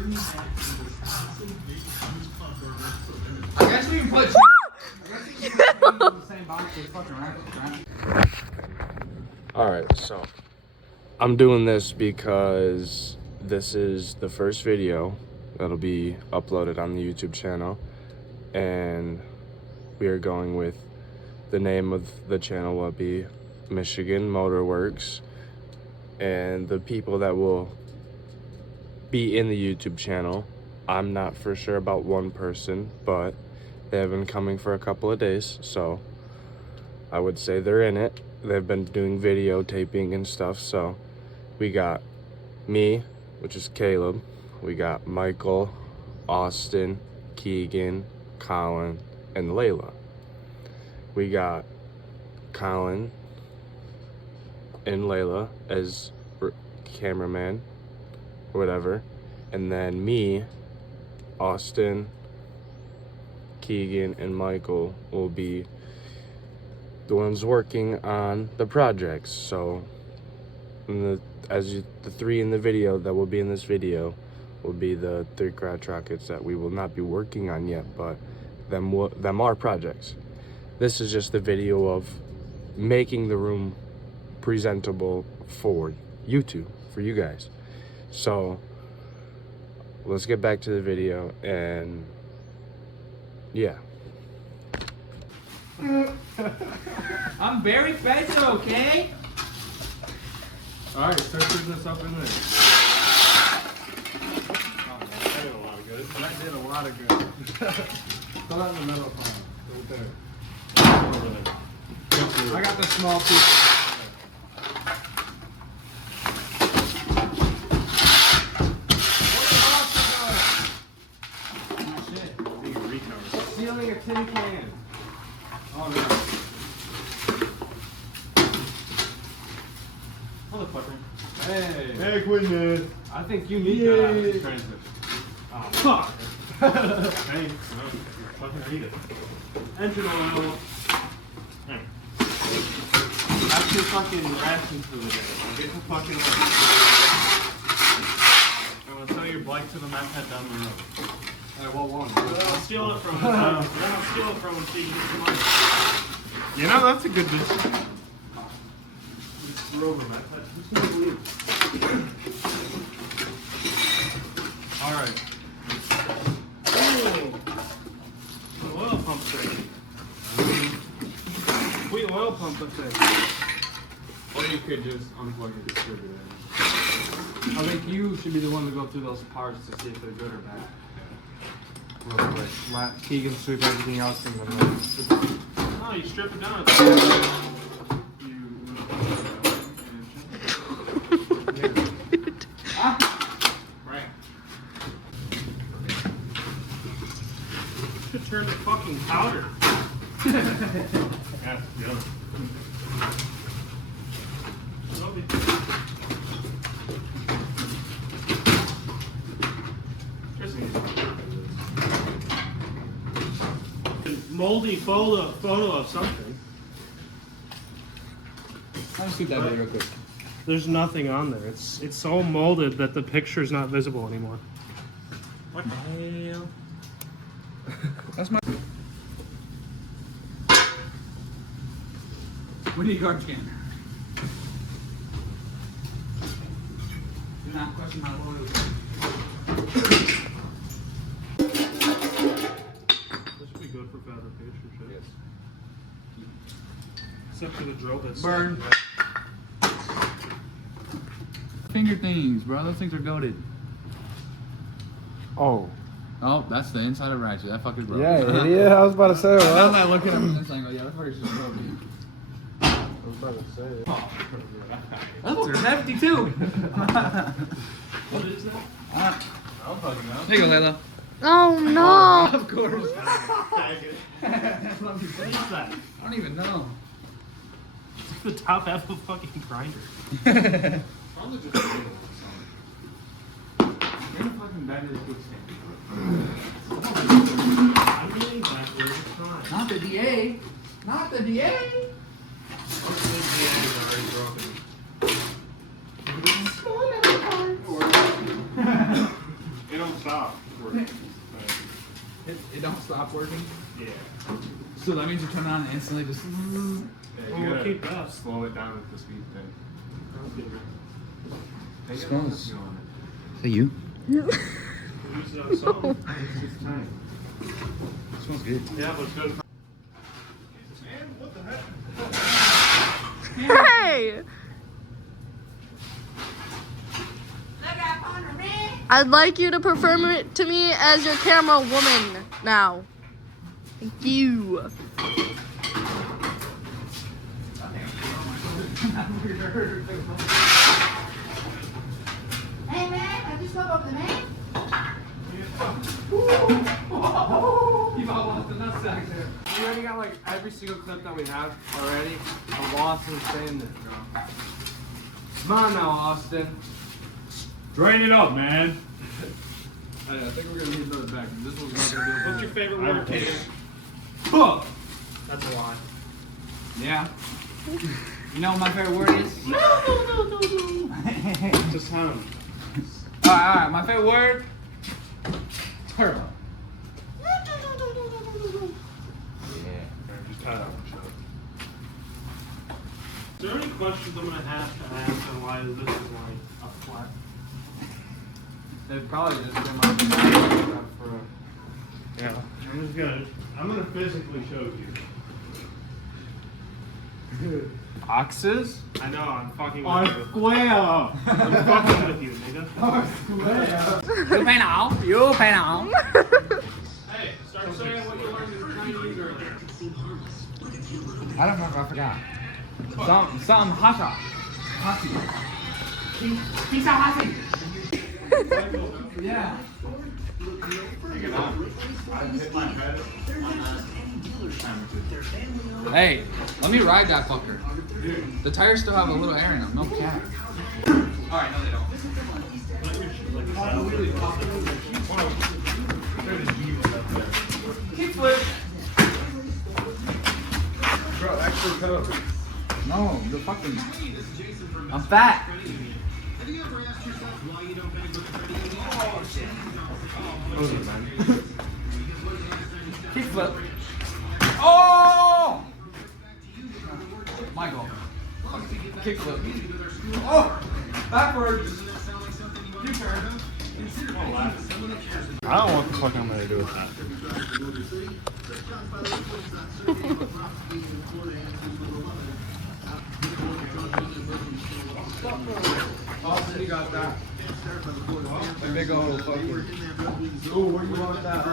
I guess we can put. Alright, so I'm doing this because this is the first video that'll be uploaded on the YouTube channel, and we are going with the name of the channel will be Michigan Motorworks, and the people that will be in the YouTube channel, I'm not for sure about one person, but they have been coming for a couple of days, so I would say they're in it. They've been doing videotaping and stuff. So we got me, which is Caleb. We got Michael, Austin, Keegan, Colin, and Layla. We got Colin and Layla as cameraman or whatever. And then me, Austin, Keegan, and Michael will be the ones working on the projects. So the three in the video that will be in this video will be the 3 crotch rockets that we will not be working on yet, but them are projects. This is just the video of making the room presentable for YouTube, for you guys. So let's get back to the video, and yeah. I'm very special, okay? Alright, start putting this up in there. Oh, that did a lot of good. That did a lot of good. Throw that in the middle. Right there. Over there. I got the small piece. Stealing a tin can. Oh no. Motherfucker. Hey. Hey, Quinn. I think you need that out of this transmission. Oh, fuck. Thanks. No, fucking need it. Engine oil. Hey. That's your fucking ration for the day. Get the fucking I'm gonna sell your bike to the meth head down the road. Alright, well, one. I'll steal it from him. I'll steal it from him so you can get some money. You know, that's a good business. We're over, man. Who's gonna believe? Alright. The oil pump thing. Sweet oil pump thing. Or you could just unplug the distributor. I think you should be the one to go through those parts to see if they're good or bad. Real quick. Let Keegan sweep everything else in the middle. Oh, you strip it down. Right. Should turn to fucking powder. That's the other. Moldy photo of something. I'll see that video real quick. There's nothing on there. It's so molded that the picture's not visible anymore. What the hell? That's my. We need a garbage can. Do not question my loyalty. Good for fabrication shit. Yes. Except for the drill bits. Burn. Finger things, bro. Those things are goated. Oh. Oh, that's the inside of ratchet. That fucker's broken. Yeah, idiot. I was about to say what? I'm not looking at this angle. Yeah, that fucker's just broken. I was about to say it. That fucker's hefty too. What is that? I don't fucking know. There you go, Layla. Oh no! Of course. What is that? I don't even know. It's the top half of a fucking grinder. Probably just a little something. In the fucking bag of the good stand. I'm getting exactly what it's trying. Not the DA. Not the DA. Hopefully the DA is already broken. It don't It don't stop working. Yeah. So that means you turn it on and instantly just. Yeah, Well, you we'll gotta keep that. slow it down with the speed thing. Smells- Is Is that you? Use it on a song. it's time. Smells good. Yeah, but it's good. Hey! I'd like you to perform it to me as your camera woman now. Thank you. Hey man, I just spoke up the man. You all lost the nutsack there. We already got like every single clip that we have already of Austin saying this, bro. Come on now, Austin. Drain it up, man. I think we're gonna need another bag. This one's not gonna be. What's your favorite word, Tater? Fuck. That's a lie. Yeah. You know what my favorite word is? Just hum. Alright, my favorite word? Turbo. Just tie that one shut. Is there any questions I'm gonna have to ask on why this is like a flat? They'd probably just been like that for Yeah. I'm gonna physically show you. boxes. I know, I'm fucking On with you. square. I'm fucking with you, nigga. You pay now. You pay now. Hey, start saying what you learned in Chinese earlier. I don't remember. I forgot. Something hasha. Hasi. Pizza hasi. Yeah. Hey, let me ride that fucker. The tires still have a little air in them. No cap. Alright, no they don't. Kickflip. Bro, actually cut up. No, the fucking. I'm fat. Kickflip. Oh! Michael. Kickflip. Oh! Backwards. U-turn. I don't know what the fuck I'm gonna do with that. Austin, you got that. A big old fucking. Ooh, where do you want that?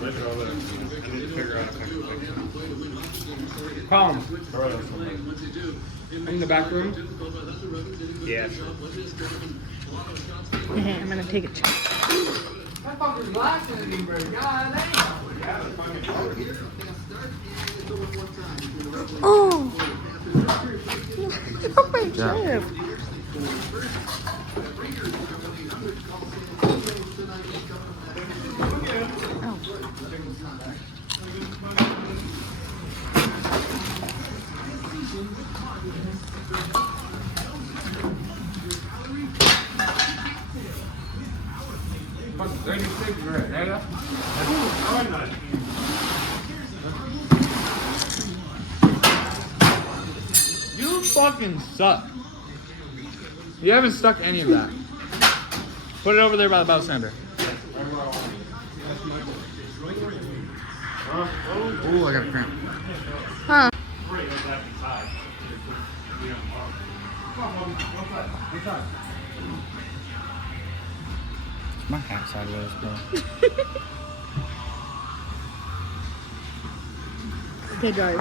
Later over there. We need to figure out a Column. thing. In the back room. Yeah, sure. I'm gonna take a check. That fucker's blasting at me, bro. God Oh! Oh my god. Fucking 36 right, nigga. You fucking suck. You haven't stuck any of that. Put it over there by the bow sander. Ooh, I got a cramp. Huh. Great, let's have to tie. We don't want. My hat sideways, bro. Okay, drive.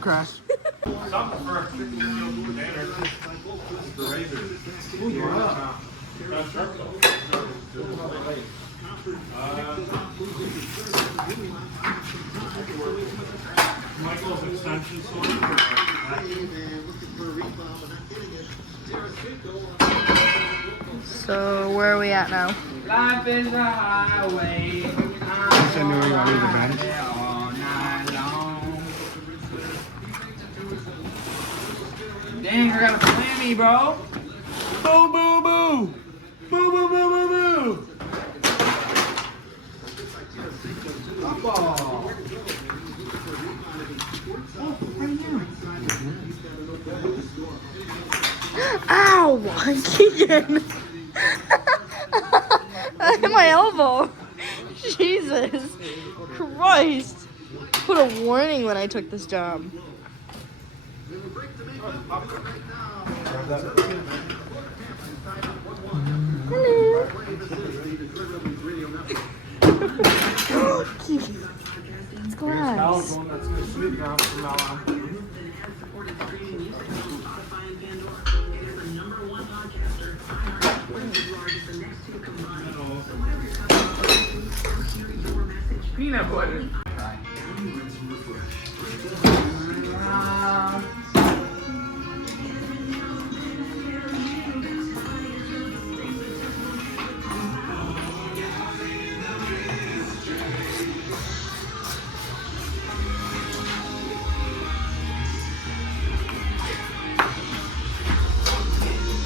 Crash. Something for a 50-year-old banner. The razor. Ooh, wow. Not sharp though. Michael's extension sword. So, where are we at now? Life is a highway. I knew you wanted the band. All night long. Dang, I got a clammy, bro. Boo, boo, boo. Boo, boo, boo, boo, boo. Football. Ow! Keegan! I hit my elbow. Jesus Christ. Put a warning when I took this job. Hello. Keegan. It's glass. That's gonna sleep now from now on. Peanut butter.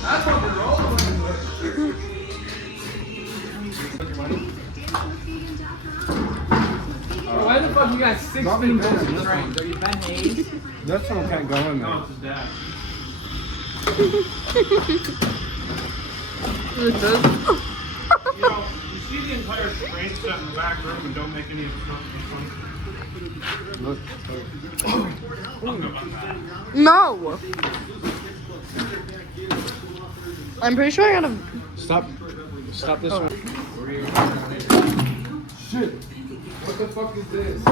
That's what we're rolling with. Why the fuck you got 16 bullets in the range? Are you Ben Hayes? This one can't go in there. No, it's his dad. It does. You know, you see the entire range set in the back room and don't make any assumptions. Look. I'll go about that. No! I'm pretty sure I gotta. Stop this one. Shit. What the fuck is this?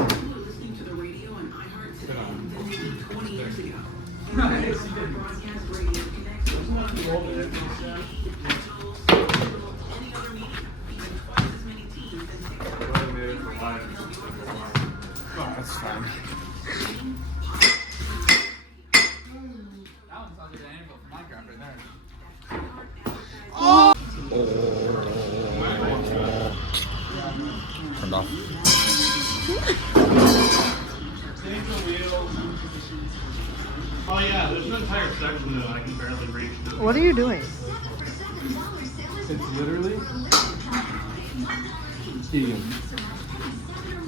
That's fine. That one sounds like an anvil from Minecraft right there. Turned off. Oh yeah, there's an entire section that I can barely reach. What are you doing? It's literally Keegan.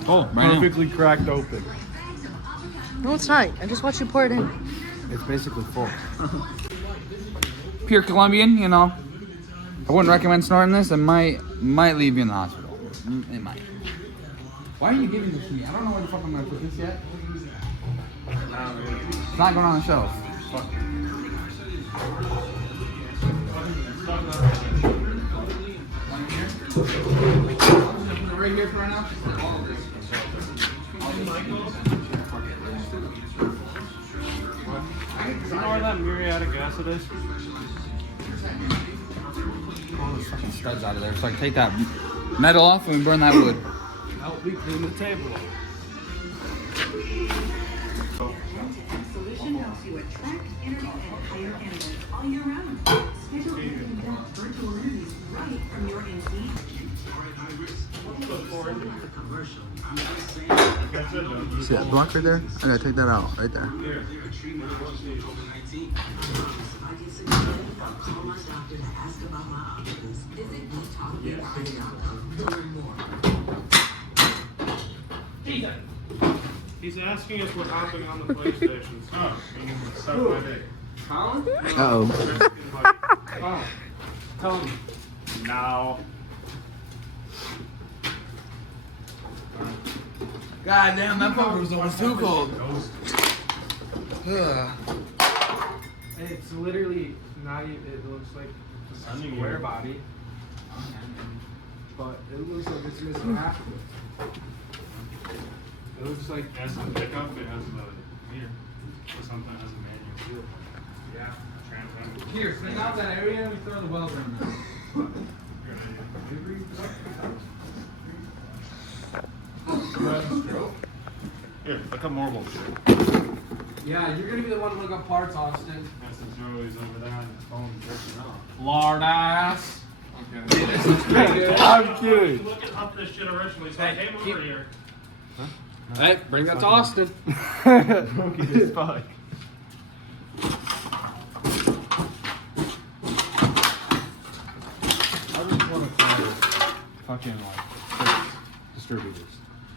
Oh, right Perfectly cracked open. No, it's not. I just watched you pour it in. It's basically full. Pure Colombian, you know. I wouldn't recommend snorting this. It might leave you in the hospital. It might. Why are you giving this to me? I don't know where the fuck I'm gonna put this yet. It's not going on the shelf. Fuck. Right here for right now. You know where that muriatic acid is? All the fucking studs out of there. So I can take that metal off and we burn that wood. Help me clean the table. Solution helps you attract, interview, and hire candidates all year round. Schedule in-depth virtual interviews right from your Indeed. See that block right there? I gotta take that out, right there. He's asking if we're hopping on the PlayStation. Oh, meaning the sub-by-day. Uh-oh. Oh, tell him. Now. God damn, that fucker was almost too cold. Ugh. It's literally not even, it looks like a square body. But it looks like it's missing half of it. It looks like It has the pickup, it has the meter. Or something has a manual. yeah. Transmitter. Here, clean out that area and we throw the welds in there. Here, look up more bullshit. Yeah, you're gonna be the one to look up parts, Austin. That's the Joey's over there on his phone jerking off. Lord ass. Okay. This is pretty good. I'm kidding. Looking up this shit originally, so I came over here. Hey, bring that to Austin. Monkey as fuck. fucking like 6 distributors.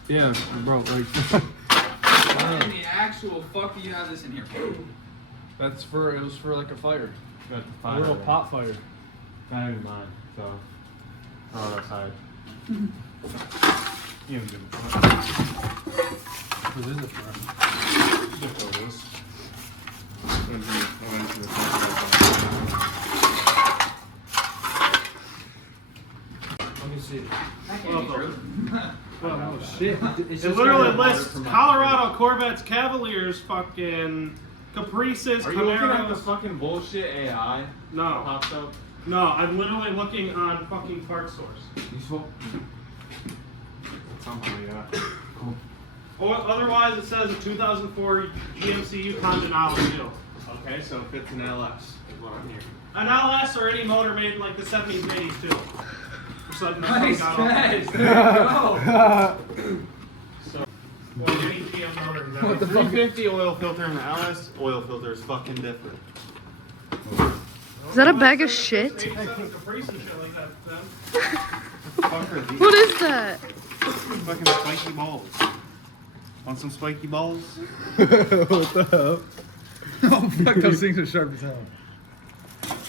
Yeah, bro. Like Why in the actual fuck do you have this in here for? that's for it was for like a fire, Got the a fire. little there. pot fire. Not even mine, so throw it outside. You don't give a fuck. What is it for? Just throw this. Let me see. That can't be true. Oh shit! It's It just literally got water lists from my- Colorado Corvettes, Cavaliers, fucking Caprices, Are you looking at the Camaros. fucking bullshit AI No, pops up? no, I'm literally looking on fucking Part Source. Useful. Somehow, yeah. Or otherwise, it says a 2004 GMC Yukon Denali deal. Okay, so if it's an LS, is what I'm hearing. An LS or any motor made in like the 70s and 80s too. Or something that Nice got off. catch. There you go. Well, any GM motor. What the fuck? 350 oil filter and the LS oil filter is fucking different. Is that a bag of shit? 87 Caprice and shit like that. Then. Fuck are these? What is that? Fucking spiky balls. Want some spiky balls? What the hell? Oh fuck! Those things are sharp as hell.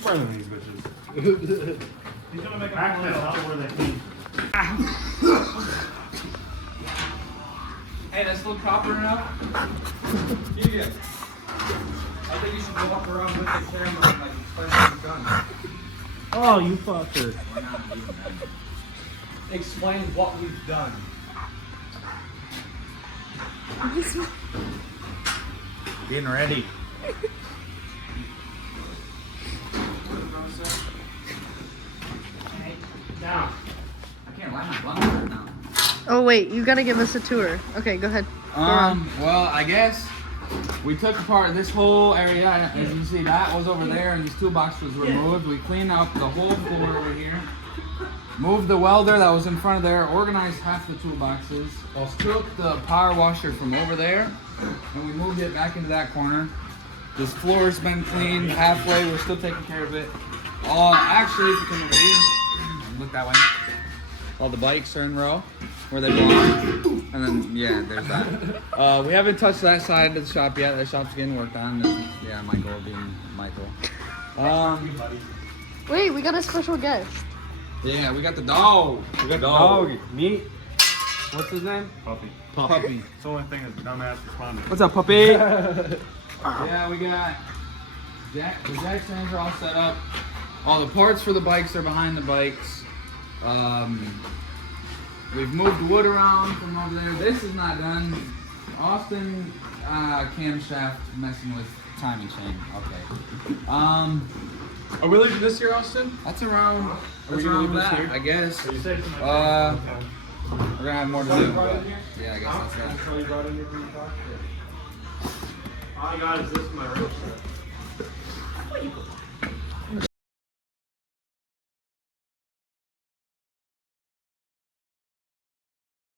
Burn these bitches. He's gonna make a Back that full up where they came. Hey, that's still copper enough? Keegan. I think you should go walk around with the camera and like explain what you've done. Oh, you fucker. We're not even done. Explain what we've done. Getting ready. Down. I can't light my blunt right now. Oh wait, you gotta give us a tour. Okay, go ahead. Go on. Well, I guess we took apart this whole area. As you see, that was over there, and these toolbox was removed. We cleaned up the whole floor over here. Moved the welder that was in front of there. Organized half the toolboxes. Took the power washer from over there, and we moved it back into that corner. This floor's been cleaned halfway. We're still taking care of it. Actually, if you come over here, look that way. All the bikes are in row where they belong. And then, yeah, there's that. We haven't touched that side of the shop yet. The shop's getting worked on. Yeah, Michael being Michael. Wait, we got a special guest. Yeah, we got the dog. We got dog. Meat. What's his name? Puppy. Puppy. It's the only thing that dumbass responded. What's up, puppy? Yeah, we got the jack stands are all set up. All the parts for the bikes are behind the bikes. We've moved wood around from over there. This is not done. Austin camshaft messing with timing chain. Okay. Are we leaving this year, Austin? That's around. Are That's we gonna around leave this that, here? I guess. You said to my We're gonna have more to do, but yeah, I guess that's that. So you brought in your green box? All I got is this in my real set.